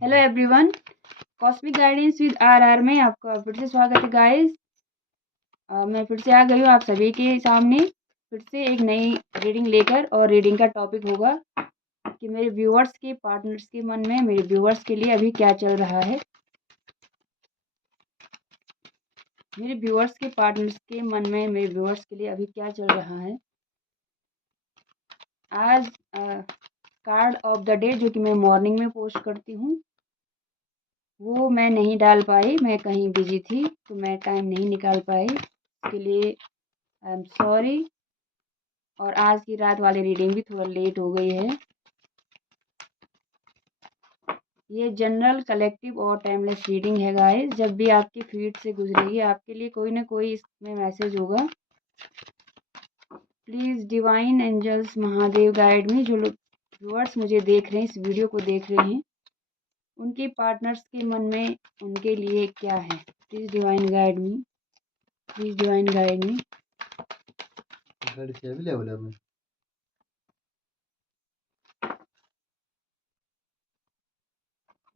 Hello everyone, cosmic guidance with R में आपका फिर से स्वागत है गाइस। मैं फिर से आ गई हूँ आप सभी के सामने फिर से एक नई रीडिंग लेकर। और रीडिंग का टॉपिक होगा कि मेरे व्यूअर्स के पार्टनर्स के मन में मेरे व्यूअर्स के लिए अभी क्या चल रहा है। मेरे व्यूअर्स के पार्टनर्स के मन में मेरे व्यूअर्स के लिए अभी क्या चल रहा है। आज कार्ड ऑफ द डे जो कि मैं मॉर्निंग में पोस्ट करती हूँ वो मैं नहीं डाल पाई, मैं कहीं बिजी थी तो मैं टाइम नहीं निकाल पाई, इसके लिए आई एम सॉरी। और आज की रात वाली रीडिंग भी थोड़ा लेट हो गई है। ये जनरल कलेक्टिव और टाइमलेस रीडिंग है गाइस। जब भी आपकी फीड से गुजरेगी आपके लिए कोई ना कोई इसमें मैसेज होगा। Please divine angels Mahadev guide me. जो लोग व्यूअर्स मुझे देख रहे हैं, इस वीडियो को देख रहे हैं, उनके पार्टनर्स के मन में उनके लिए क्या है। Please divine guide me, please divine guide me.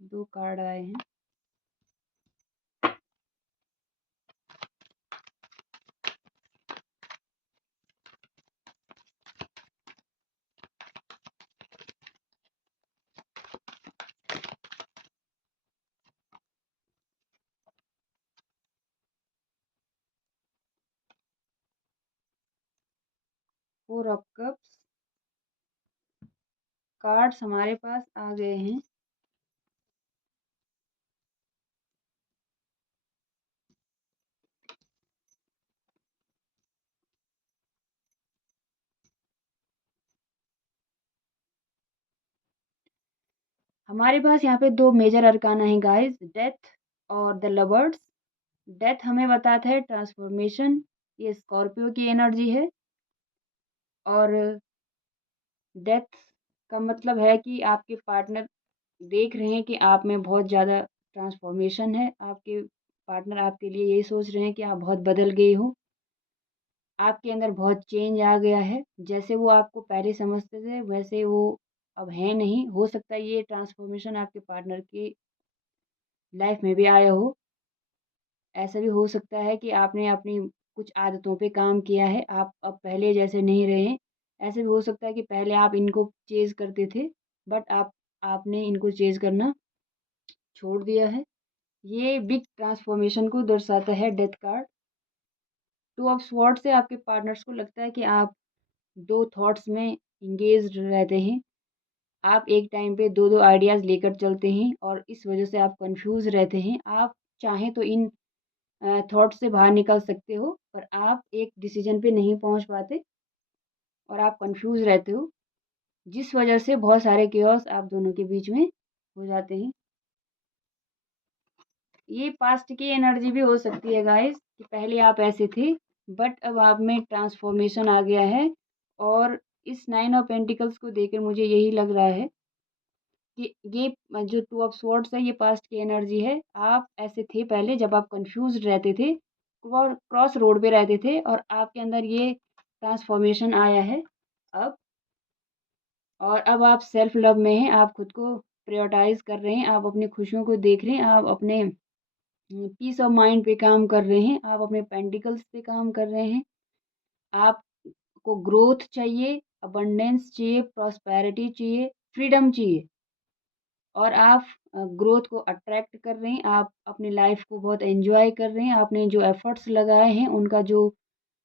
दो कार्ड आए हैं। फोर ऑफ कप्स कार्ड्स हमारे पास आ गए हैं। हमारे पास यहाँ पे दो मेजर अरकाना है गाइस, डेथ और द लवर्स। डेथ हमें बताता है ट्रांसफॉर्मेशन, ये स्कॉर्पियो की एनर्जी है। और डेथ का मतलब है कि आपके पार्टनर देख रहे हैं कि आप में बहुत ज़्यादा ट्रांसफॉर्मेशन है। आपके पार्टनर आपके लिए यही सोच रहे हैं कि आप बहुत बदल गई हो, आपके अंदर बहुत चेंज आ गया है। जैसे वो आपको पहले समझते थे वैसे वो अब है नहीं। हो सकता है ये ट्रांसफॉर्मेशन आपके पार्टनर की लाइफ में भी आया हो। ऐसा भी हो सकता है कि आपने अपनी कुछ आदतों पे काम किया है, आप अब पहले जैसे नहीं रहे। ऐसे भी हो सकता है कि पहले आप इनको चेज़ करते थे बट आपने इनको चेज़ करना छोड़ दिया है। ये बिग ट्रांसफॉर्मेशन को दर्शाता है death card. Two of sword से आपके पार्टनर्स को लगता है कि आप दो थॉट्स में इंगेज्ड रहते हैं। आप एक टाइम पे दो दो आइडियाज़ लेकर चलते हैं और इस वजह से आप कंफ्यूज रहते हैं। आप चाहें तो इन थॉट से बाहर निकल सकते हो पर आप एक डिसीजन पे नहीं पहुंच पाते और आप कंफ्यूज रहते हो, जिस वजह से बहुत सारे केओस आप दोनों के बीच में हो जाते हैं। ये पास्ट की एनर्जी भी हो सकती है गाइस कि पहले आप ऐसे थे बट अब आप में ट्रांसफॉर्मेशन आ गया है। और इस नाइन ऑफ पेंटिकल्स को देखकर मुझे यही लग रहा है कि ये जो टू ऑफ स्वॉर्ड्स है ये पास्ट की एनर्जी है। आप ऐसे थे पहले जब आप कंफ्यूज रहते थे, क्रॉस रोड पे रहते थे और आपके अंदर ये ट्रांसफॉर्मेशन आया है अब। और अब आप सेल्फ लव में हैं, आप खुद को प्रायोरिटाइज कर रहे हैं, आप अपनी खुशियों को देख रहे हैं, आप अपने पीस ऑफ माइंड पे काम कर रहे हैं, आप अपने पेंटिकल्स पे काम कर रहे हैं। आपको ग्रोथ चाहिए, अबंडेंस चाहिए, प्रॉस्पेरिटी चाहिए, फ्रीडम चाहिए। और आप ग्रोथ को अट्रैक्ट कर रहे हैं, आप अपनी लाइफ को बहुत एंजॉय कर रहे हैं। आपने जो एफर्ट्स लगाए हैं उनका जो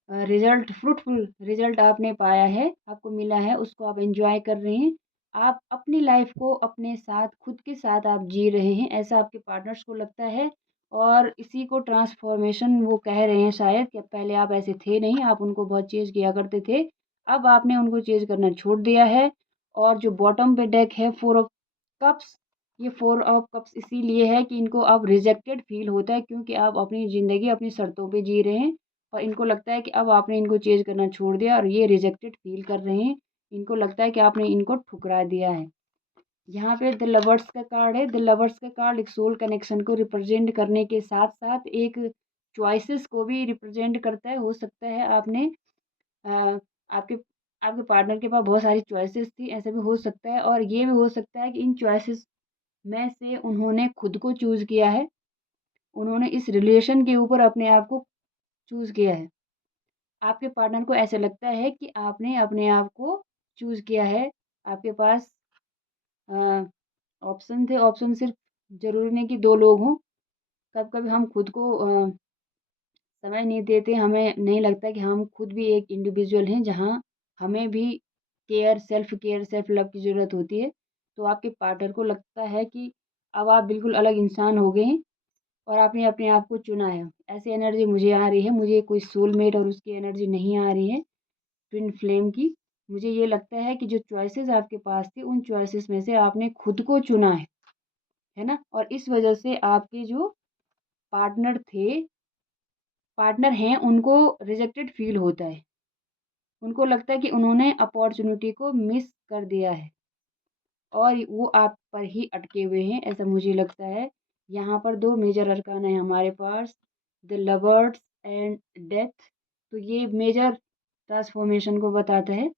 रिजल्ट, फ्रूटफुल रिजल्ट आपने पाया है, आपको मिला है, उसको आप एंजॉय कर रहे हैं। आप अपनी लाइफ को अपने साथ, खुद के साथ आप जी रहे हैं, ऐसा आपके पार्टनर्स को लगता है। और इसी को ट्रांसफॉर्मेशन वो कह रहे हैं शायद कि पहले आप ऐसे थे नहीं, आप उनको बहुत चेंज किया करते थे, अब आपने उनको चेंज करना छोड़ दिया है। और जो बॉटम पे डेक है फोर ऑफ कप्स, ये फोर ऑफ कप्स इसीलिए है कि इनको अब रिजेक्टेड फील होता है क्योंकि आप अपनी ज़िंदगी अपनी शर्तों पे जी रहे हैं और इनको लगता है कि अब आपने इनको चेंज करना छोड़ दिया और ये रिजेक्टेड फील कर रहे हैं। इनको लगता है कि आपने इनको ठुकरा दिया है। यहाँ पे द लवर्स का कार्ड है। द लवर्स का कार्ड एक सोल कनेक्शन को रिप्रेजेंट करने के साथ साथ एक चॉइसेस को भी रिप्रेजेंट करता है। हो सकता है आपने आपके आपके पार्टनर के पास बहुत सारी चॉइसेस थी, ऐसा भी हो सकता है। और ये भी हो सकता है कि इन चॉइसेस में से उन्होंने खुद को चूज़ किया है, उन्होंने इस रिलेशन के ऊपर अपने आप को चूज़ किया है। आपके पार्टनर को ऐसा लगता है कि आपने अपने आप को चूज़ किया है, आपके पास अ, ऑप्शन थे, ऑप्शन सिर्फ़ ज़रूरी नहीं कि 2 लोग हों, कभी-कभी हम खुद को समय नहीं देते, हमें नहीं लगता कि हम खुद भी एक इंडिविजुअल हैं, जहाँ हमें भी केयर, सेल्फ लव की ज़रूरत होती है। तो आपके पार्टनर को लगता है कि अब आप बिल्कुल अलग इंसान हो गए हैं और आपने अपने आप को चुना है। ऐसी एनर्जी मुझे आ रही है, मुझे कोई सोलमेट और उसकी एनर्जी नहीं आ रही है, ट्विन फ्लेम की। मुझे ये लगता है कि जो चॉइसेस आपके पास थी, उन चॉइसेस में से आपने खुद को चुना है ना? और इस वजह से आपके जो पार्टनर थे पार्टनर हैं, उनको रिजेक्टेड फ़ील होता है। उनको लगता है कि उन्होंने अपॉर्च्युनिटी को मिस कर दिया है और वो आप पर ही अटके हुए हैं, ऐसा मुझे लगता है। यहाँ पर 2 मेजर अरकान हैं हमारे पास, द लवर्स एंड डेथ। तो ये मेजर ट्रांसफ़ॉर्मेशन को बताता है।